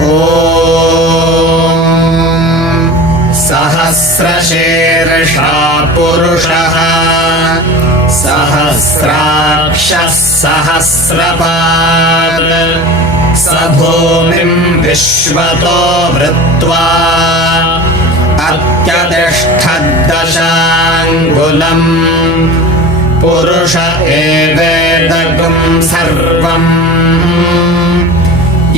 ॐ सहस्रशीर्षा पुरुषः सहस्राक्षः सहस्रपात् स भूमिं विश्वतो वृत्वा अत्यतिष्ठद्दशाङ्गुलम् पुरुष एवेदगं सर्वम्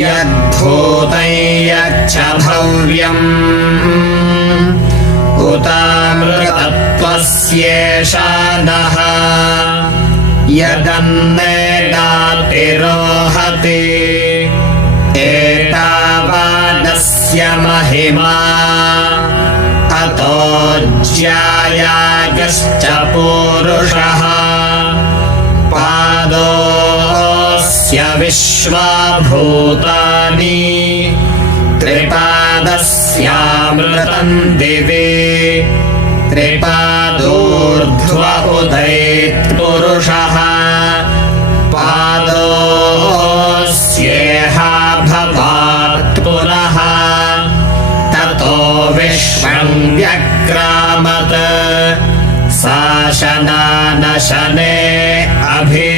यद्भूतं यच्च भव्यम् उतामृतत्वस्येषा नः यदन्नेदातिरोहति एतावानस्य महिमा अतो ज्यायागश्च पूरुषः पादोऽस्य विश्वाभूतानि त्रिपादस्यामृतं दिवि त्रिपादोर्ध्व उदैत्पुरुषः पादोऽस्येह भवात् पुनः ततो विश्वं व्यक्रामत् शासनानशने अभि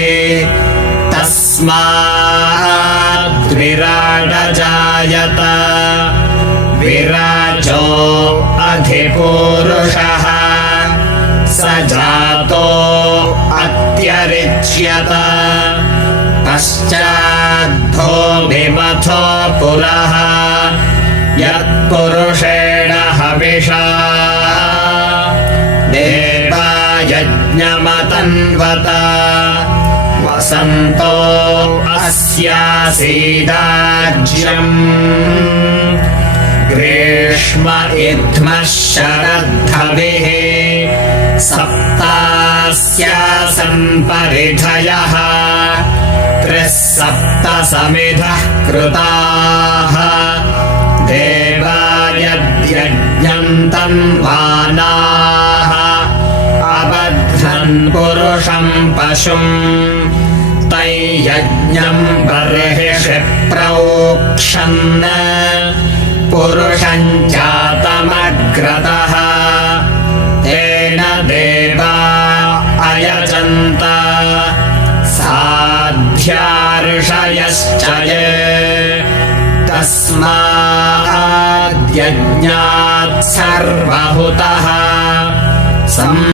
तस्माद्विराडजायत विराजो अधिपूरुषः स जातो अत्यरिच्यत पश्चाद्भूमिमथो पुरः यत्पुरुषेण हविषा देवा यज्ञमतन्वत वसन्तो अस्यासीदाज्यम् ग्रीष्म इद्मः शरद्धविः सप्तास्यासन् परिधयः त्रिः सप्त समिधः कृताः देवा यद्यज्ञं तन्वानाः अबध्नन् पुरुषं पशुं तैयज्ञं बर्हिषि प्रोक्षन् पुरुषं जातमग्रतः तेन देवा अयजन्त साध्यार्षयश्च ये तस्माद्यज्ञात् सर्वहुतः